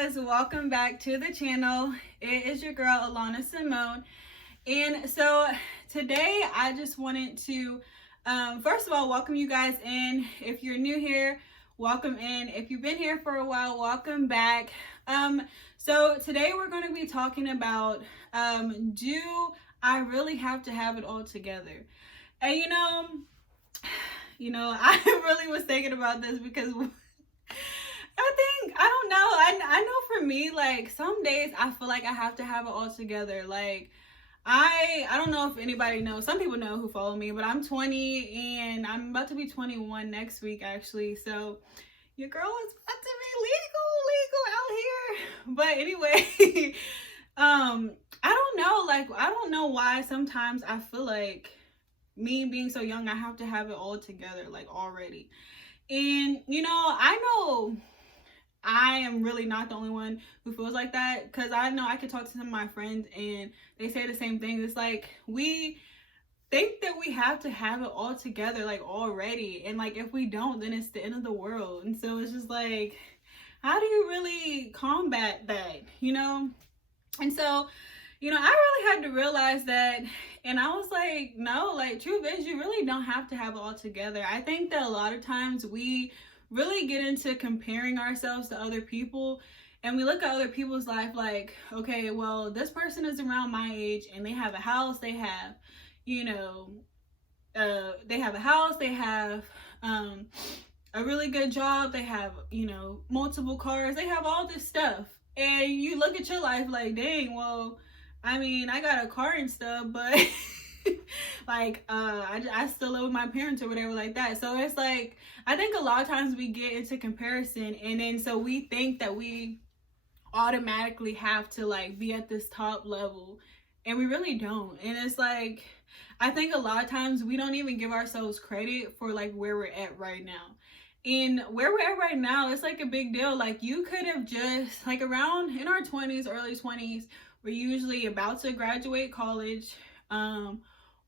guys, welcome back to the channel. It is your girl Alana Simone, and so today I just wanted to first of all welcome you guys in. If you're new here, welcome in. If you've been here for a while, welcome back. So today we're going to be talking about do I really have to have it all together? And I really was thinking about this because I don't know. I know for me, like, some days I feel like I have to have it all together. Like, I don't know if anybody knows. Some people know who follow me, but I'm 20 and I'm about to be 21 next week, actually. So your girl is about to be legal out here. But anyway, I don't know. Like, I don't know why sometimes I feel like me being so young, I have to have it all together, like, already. And I know I am really not the only one who feels like that, because I know I could talk to some of my friends and they say the same thing. It's like we think that we have to have it all together, like, already, and like if we don't, then it's the end of the world. And so it's just like, how do you really combat that, And so I really had to realize that, and I was like, no, like, truth is, you really don't have to have it all together. I think that a lot of times we really get into comparing ourselves to other people, and we look at other people's life like, okay, well, this person is around my age and they have a house, they have, they have a house, they have a really good job, they have, multiple cars, they have all this stuff. And you look at your life like, dang, well, I mean, I got a car and stuff, but like, I still live with my parents or whatever like that. So it's like, I think a lot of times we get into comparison, and then so we think that we automatically have to, like, be at this top level, and we really don't. And it's like, I think a lot of times we don't even give ourselves credit for, like, where we're at right now. And where we're at right now, it's like a big deal. Like, you could have just, like, around in our 20s, early 20s, we're usually about to graduate college,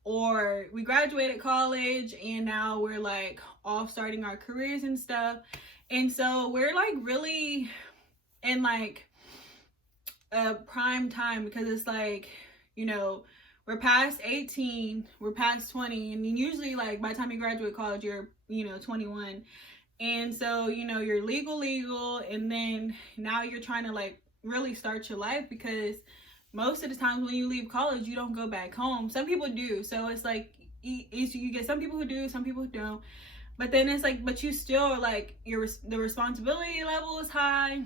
or we graduated college and now we're like off starting our careers and stuff. And so we're like really in like a prime time, because it's like, we're past 18, we're past 20, and usually, like, by the time you graduate college, you're 21. And so you're legal, and then now you're trying to, like, really start your life, because most of the times when you leave college, you don't go back home. Some people do. So it's like, you get some people who do, some people who don't. But then it's like, but you still, like, the responsibility level is high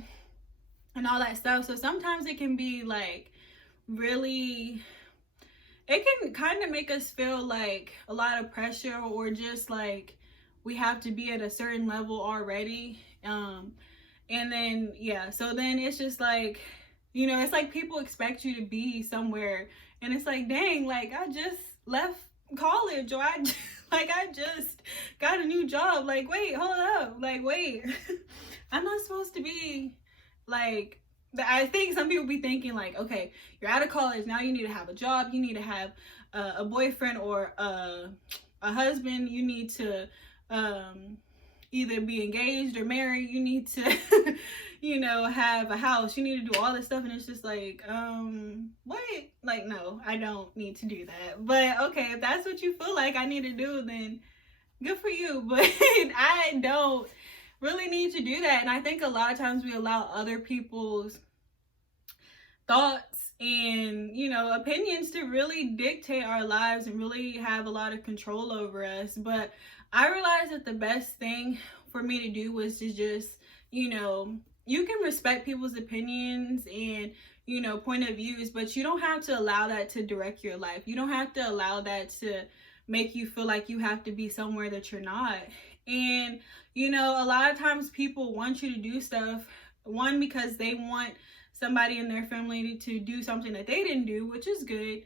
and all that stuff. So sometimes it can be like really, it can kind of make us feel like a lot of pressure, or just like we have to be at a certain level already. And then, yeah, so then it's just like, it's like people expect you to be somewhere, and it's like, dang, like, I just left college, or I just got a new job. Like, wait, hold up. Like, wait, I'm not supposed to be like, I think some people be thinking like, okay, you're out of college, now you need to have a job, you need to have a boyfriend or a husband, you need to either be engaged or married, you need to have a house, you need to do all this stuff. And it's just like, what? Like, no, I don't need to do that. But okay, if that's what you feel like I need to do, then good for you. But I don't really need to do that. And I think a lot of times we allow other people's thoughts and opinions to really dictate our lives and really have a lot of control over us. But I realized that the best thing for me to do was to just, you can respect people's opinions and, point of views, but you don't have to allow that to direct your life. You don't have to allow that to make you feel like you have to be somewhere that you're not. And, a lot of times people want you to do stuff, one, because they want somebody in their family to do something that they didn't do, which is good.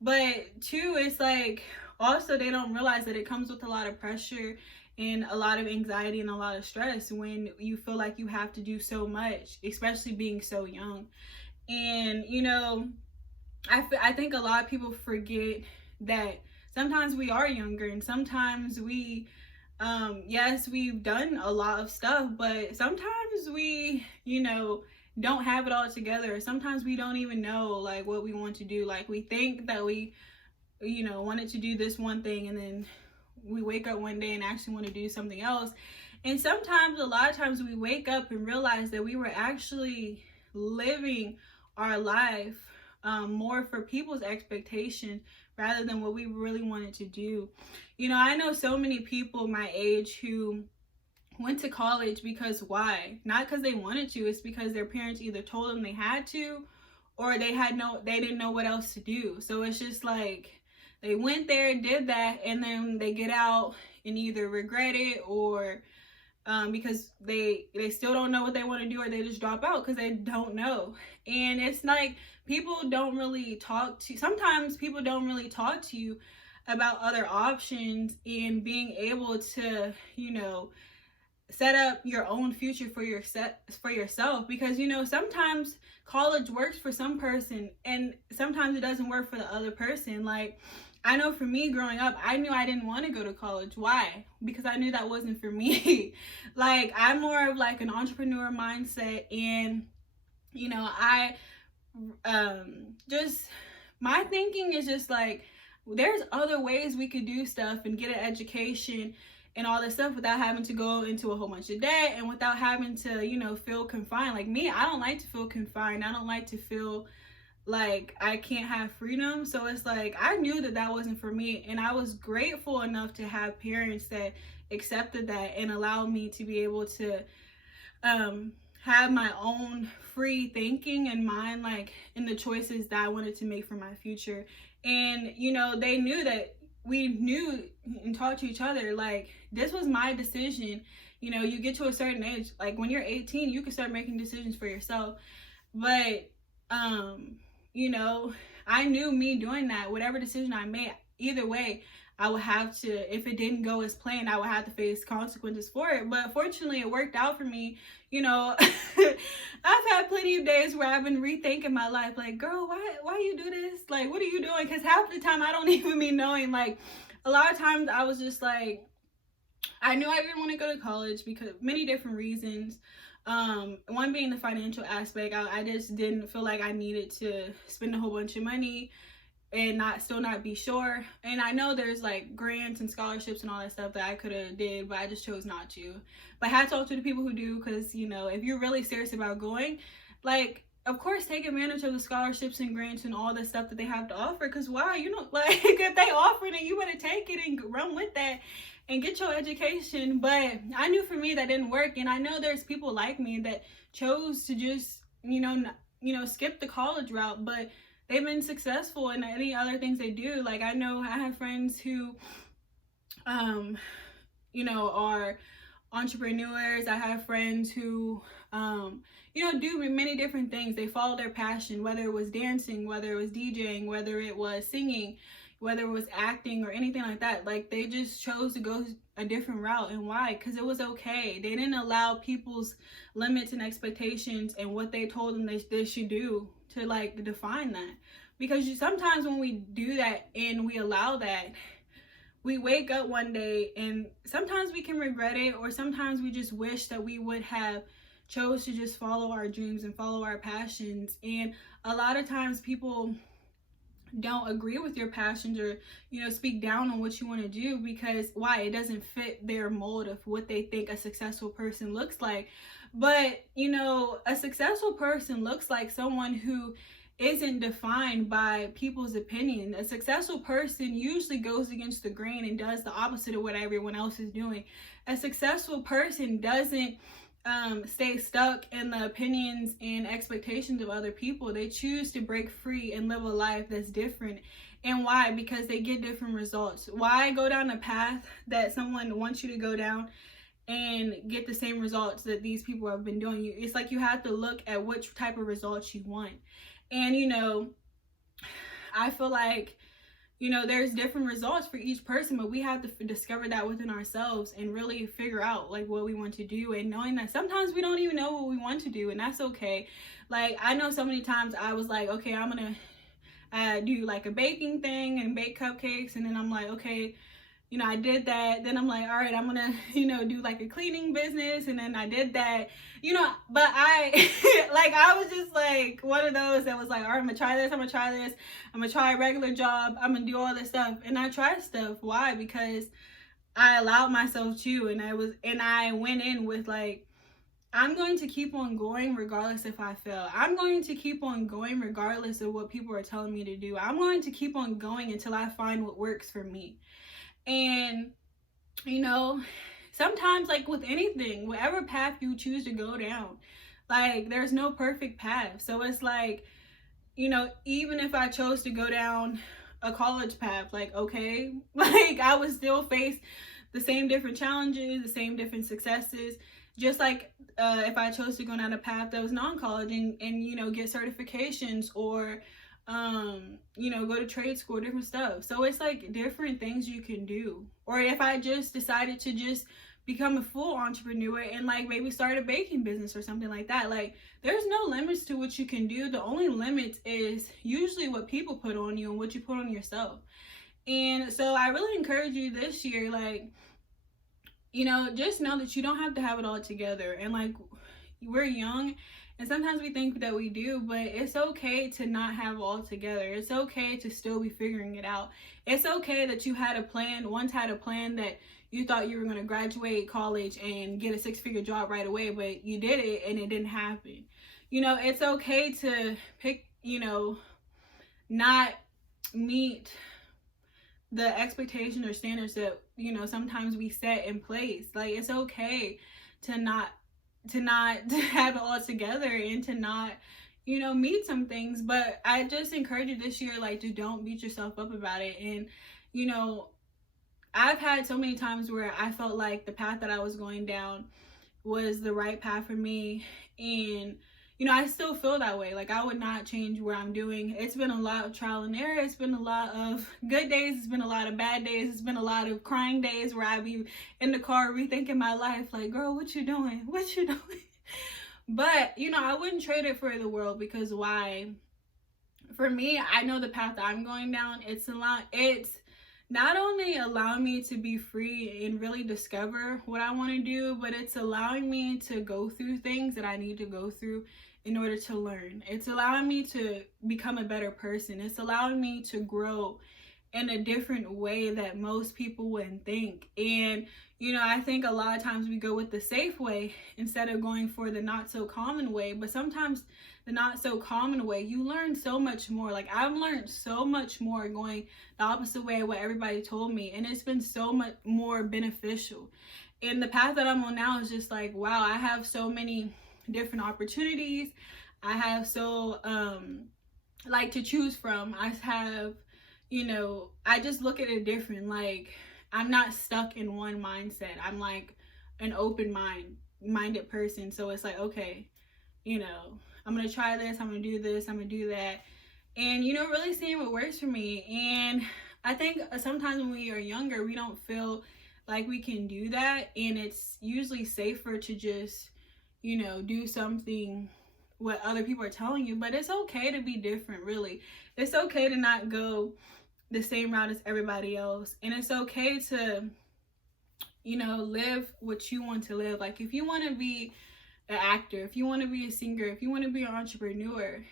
But two, it's like, also, they don't realize that it comes with a lot of pressure and a lot of anxiety and a lot of stress when you feel like you have to do so much, especially being so young. And I think a lot of people forget that sometimes we are younger, and sometimes we yes, we've done a lot of stuff, but sometimes we don't have it all together. Sometimes we don't even know like what we want to do. Like we think that we, you know, wanted to do this one thing, and then we wake up one day and actually want to do something else. And sometimes, a lot of times, we wake up and realize that we were actually living our life more for people's expectation rather than what we really wanted to do. You know, I know so many people my age who went to college because why? Not because they wanted to, it's because their parents either told them they had to, or they didn't know what else to do. So it's just like they went there, did that, and then they get out and either regret it, or because they still don't know what they want to do, or they just drop out because they don't know. And it's like people don't really talk to, sometimes people don't really talk to you about other options and being able to, you know, set up your own future for yourself, because, you know, sometimes college works for some person and sometimes it doesn't work for the other person. Like, I know for me growing up, I knew I didn't want to go to college. Why? Because I knew that wasn't for me. Like, I'm more of like an entrepreneur mindset, and, you know, I just, my thinking is just like, there's other ways we could do stuff and get an education and all this stuff without having to go into a whole bunch of debt and without having to, you know, feel confined. Like me, I don't like to feel confined. I don't like to feel like I can't have freedom. So it's like, I knew that that wasn't for me, and I was grateful enough to have parents that accepted that and allowed me to be able to have my own free thinking and mind, like in the choices that I wanted to make for my future. And, you know, they knew that we knew and taught to each other, like, this was my decision. You know, you get to a certain age, like when you're 18, you can start making decisions for yourself. But you know, I knew me doing that, whatever decision I made, either way, I would have to, if it didn't go as planned, I would have to face consequences for it. But fortunately, it worked out for me. You know, I've had plenty of days where I've been rethinking my life. Like, girl, why you do this? Like, what are you doing? Because half the time I don't even be knowing. Like, a lot of times I was just like, I knew I didn't want to go to college because of many different reasons. One being the financial aspect. I just didn't feel like I needed to spend a whole bunch of money and still not be sure. And I know there's like grants and scholarships and all that stuff that I could have did, but I just chose not to. But hats off to the people who do, because, you know, if you're really serious about going, like, of course, take advantage of the scholarships and grants and all the stuff that they have to offer. Because why? You know, like, if they offer it, you better take it and run with that and get your education. But I knew for me that didn't work, and I know there's people like me that chose to just, you know, skip the college route, but they've been successful in any other things they do. Like, I know I have friends who, you know, are entrepreneurs. I have friends who, you know, do many different things. They follow their passion, whether it was dancing, whether it was DJing, whether it was singing, whether it was acting or anything like that. Like, they just chose to go a different route. And why? Because it was okay. They didn't allow people's limits and expectations and what they told them they should do to, like, define that. Because sometimes when we do that and we allow that, we wake up one day and sometimes we can regret it, or sometimes we just wish that we would have chose to just follow our dreams and follow our passions. And a lot of times people don't agree with your passions, or, you know, speak down on what you want to do, because why? It doesn't fit their mold of what they think a successful person looks like. But, you know, a successful person looks like someone who isn't defined by people's opinion. A successful person usually goes against the grain and does the opposite of what everyone else is doing. A successful person doesn't stay stuck in the opinions and expectations of other people. They choose to break free and live a life that's different. And why? Because they get different results. Why go down a path that someone wants you to go down and get the same results that these people have been doing? It's like you have to look at which type of results you want. And, you know, I feel like, you know, there's different results for each person, but we have to discover that within ourselves and really figure out, like, what we want to do. And knowing that sometimes we don't even know what we want to do, and that's okay. Like, I know so many times I was like, okay, I'm gonna do like a baking thing and bake cupcakes, and then I'm like, okay, you know, I did that. Then I'm like, all right, I'm gonna, you know, do like a cleaning business. And then I did that, you know, but I, like, I was just like one of those that was like, all right, I'm gonna try this, I'm gonna try this, I'm gonna try a regular job, I'm gonna do all this stuff. And I tried stuff. Why? Because I allowed myself to, and I went in with like, I'm going to keep on going regardless if I fail. I'm going to keep on going regardless of what people are telling me to do. I'm going to keep on going until I find what works for me. And, you know, sometimes, like with anything, whatever path you choose to go down, like there's no perfect path. So it's like, you know, even if I chose to go down a college path, like, okay, like I would still face the same different challenges, the same different successes. Just like if I chose to go down a path that was non-college and you know, get certifications or you know, go to trade school, different stuff. So it's like different things you can do. Or if I just decided to just become a full entrepreneur and like maybe start a baking business or something like that, like there's no limits to what you can do. The only limit is usually what people put on you and what you put on yourself. And so I really encourage you this year, like, you know, just know that you don't have to have it all together. And like, we're young and sometimes we think that we do, but it's okay to not have it all together. It's okay to still be figuring it out. It's okay that you had a plan, once had a plan that you thought you were going to graduate college and get a 6-figure job right away, but you did it and it didn't happen. You know, it's okay to pick, you know, not meet the expectation or standards that, you know, sometimes we set in place. Like, it's okay to not have it all together and to not, you know, meet some things. But I just encourage you this year, like, to don't beat yourself up about it. And, you know, I've had so many times where I felt like the path that I was going down was the right path for me. And, you know, I still feel that way. Like, I would not change what I'm doing. It's been a lot of trial and error. It's been a lot of good days. It's been a lot of bad days. It's been a lot of crying days where I be in the car rethinking my life. Like, girl, what you doing? What you doing? But, you know, I wouldn't trade it for the world, because why? For me, I know the path that I'm going down. It's not only allowing me to be free and really discover what I want to do, but it's allowing me to go through things that I need to go through in order to learn. It's allowing me to become a better person. It's allowing me to grow in a different way that most people wouldn't think. And, you know, I think a lot of times we go with the safe way instead of going for the not so common way. But sometimes the not so common way, you learn so much more. Like, I've learned so much more going the opposite way of what everybody told me. And it's been so much more beneficial. And the path that I'm on now is just like, wow, I have so many different opportunities. I have so like to choose from. I have, you know, I just look at it different. Like, I'm not stuck in one mindset. I'm like an minded person. So it's like, okay, you know, I'm gonna try this, I'm gonna do this, I'm gonna do that. And, you know, really seeing what works for me. And I think sometimes when we are younger, we don't feel like we can do that. And it's usually safer to just, you know, do something what other people are telling you. But it's okay to be different, really. It's okay to not go the same route as everybody else. And it's okay to, you know, live what you want to live. Like, if you want to be an actor, if you want to be a singer, if you want to be an entrepreneur,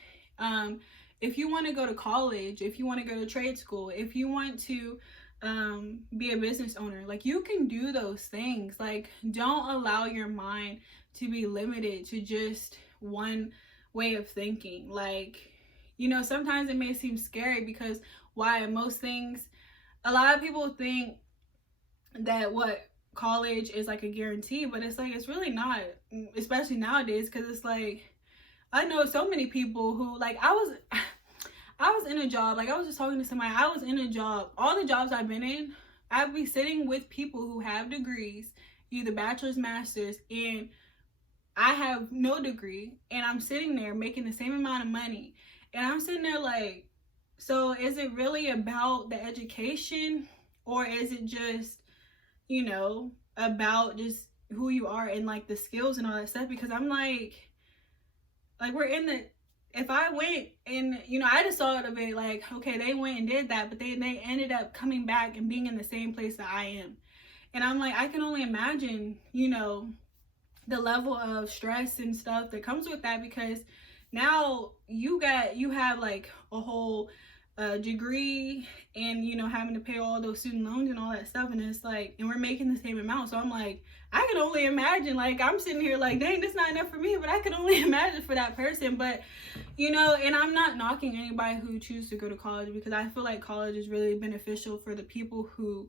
if you want to go to college, if you want to go to trade school, if you want to be a business owner, like, you can do those things. Like, don't allow your mind to be limited to just one way of thinking. Like, you know, sometimes it may seem scary because why? Most things, a lot of people think that what college is like a guarantee, but it's like, it's really not, especially nowadays. Because it's like, I know so many people who, like, I was in a job, like I was just talking to somebody, I was in a job, all the jobs I've been in, I'd be sitting with people who have degrees, either bachelor's, master's, and I have no degree, and I'm sitting there making the same amount of money. And I'm sitting there like, so is it really about the education, or is it just, you know, about just who you are and like the skills and all that stuff? Because I'm like we're in the if I went and, you know, I just saw it a bit like, okay, they went and did that, but they ended up coming back and being in the same place that I am. And I'm like, I can only imagine, you know, the level of stress and stuff that comes with that, because now you have like a whole degree, and you know, having to pay all those student loans and all that stuff, and it's like, and we're making the same amount. So I'm like, I can only imagine, like, I'm sitting here like, dang, that's not enough for me, but I can only imagine for that person. But you know, and I'm not knocking anybody who chooses to go to college, because I feel like college is really beneficial for the people who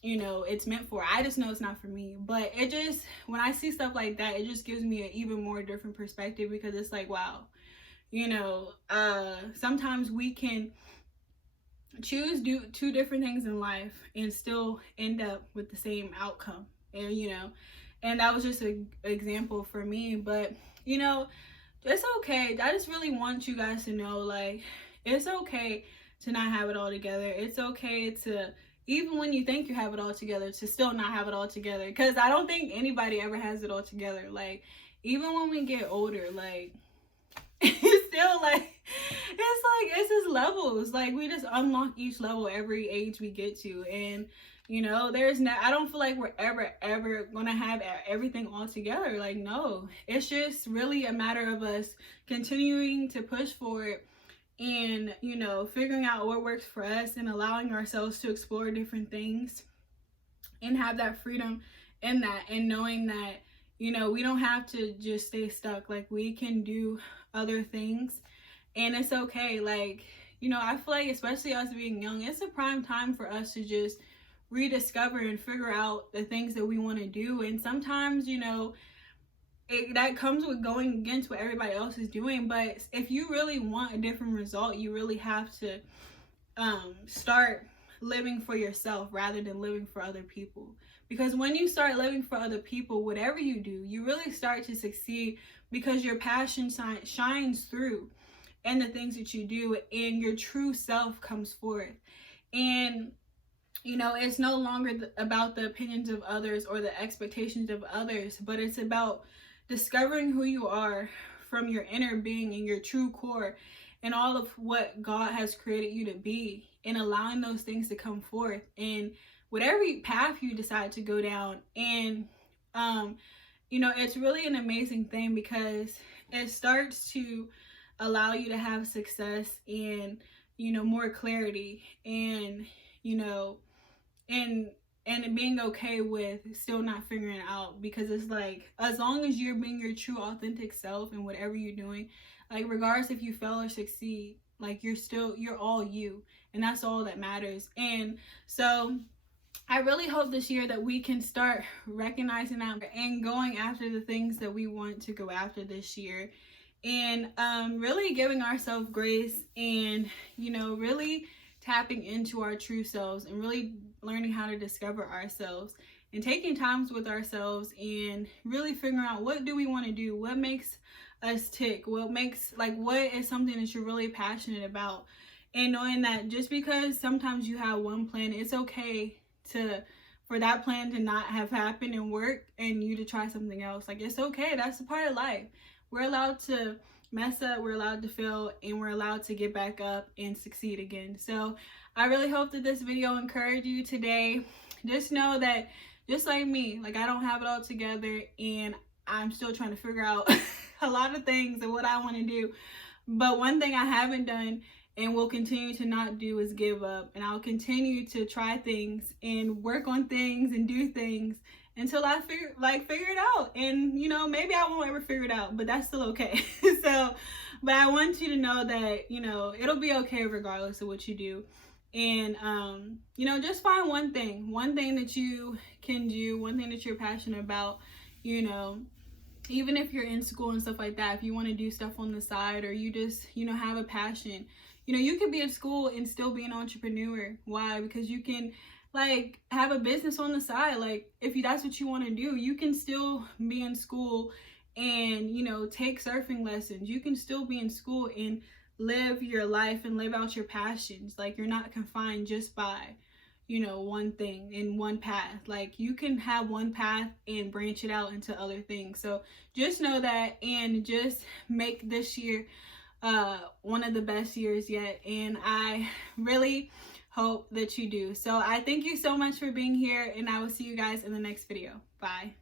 you know, it's meant for. I just know it's not for me. But it just, when I see stuff like that, it just gives me an even more different perspective, because it's like, wow, you know, sometimes we can choose do two different things in life and still end up with the same outcome. And you know, and that was just an example for me. But you know, it's okay. I just really want you guys to know, like, it's okay to not have it all together. It's okay to, even when you think you have it all together, to still not have it all together. Because I don't think anybody ever has it all together. Like, even when we get older, like, it's still like, it's just levels. Like, we just unlock each level every age we get to. And you know, I don't feel like we're ever gonna have everything all together. Like, no, it's just really a matter of us continuing to push for it, and you know, figuring out what works for us, and allowing ourselves to explore different things and have that freedom in that, and knowing that, you know, we don't have to just stay stuck. Like, we can do other things, and it's okay. Like, you know, I feel like, especially us being young, it's a prime time for us to just rediscover and figure out the things that we want to do. And sometimes, you know, that comes with going against what everybody else is doing. But if you really want a different result, you really have to start living for yourself rather than living for other people. Because when you start living for other people, whatever you do, you really start to succeed, because your passion shines through in the things that you do, and your true self comes forth. And you know, it's no longer about the opinions of others or the expectations of others, but it's about discovering who you are from your inner being and your true core, and all of what God has created you to be, and allowing those things to come forth in whatever path you decide to go down. And you know, it's really an amazing thing, because it starts to allow you to have success and, you know, more clarity, and you know, and being okay with still not figuring it out. Because it's like, as long as you're being your true authentic self in whatever you're doing, like, regardless if you fail or succeed, like, you're all you, and that's all that matters. And so I really hope this year that we can start recognizing that and going after the things that we want to go after this year, and really giving ourselves grace, and you know, really tapping into our true selves, and really learning how to discover ourselves, and taking times with ourselves, and really figuring out, what do we want to do, what makes us tick, what is something that you're really passionate about. And knowing that just because sometimes you have one plan, it's okay for that plan to not have happened and work, and you to try something else. Like, it's okay. That's a part of life. We're allowed to mess up, we're allowed to fail, and we're allowed to get back up and succeed again. So I really hope that this video encouraged you today. Just know that, just like me, like, I don't have it all together, and I'm still trying to figure out a lot of things and what I want to do. But one thing I haven't done and will continue to not do is give up. And I'll continue to try things and work on things and do things until I figure it out. And you know, maybe I won't ever figure it out, but that's still okay. So, but I want you to know that, you know, it'll be okay regardless of what you do. And you know, just find one thing that you can do, one thing that you're passionate about. You know, even if you're in school and stuff like that, if you want to do stuff on the side, or you just, you know, have a passion, you know, you could be in school and still be an entrepreneur. Why? Because you can, like, have a business on the side. Like, if that's what you want to do, you can still be in school and, you know, take surfing lessons. You can still be in school and live your life and live out your passions. Like, you're not confined just by, you know, one thing in one path. Like, you can have one path and branch it out into other things. So just know that, and just make this year one of the best years yet. And I really hope that you do. So I thank you so much for being here, and I will see you guys in the next video. Bye.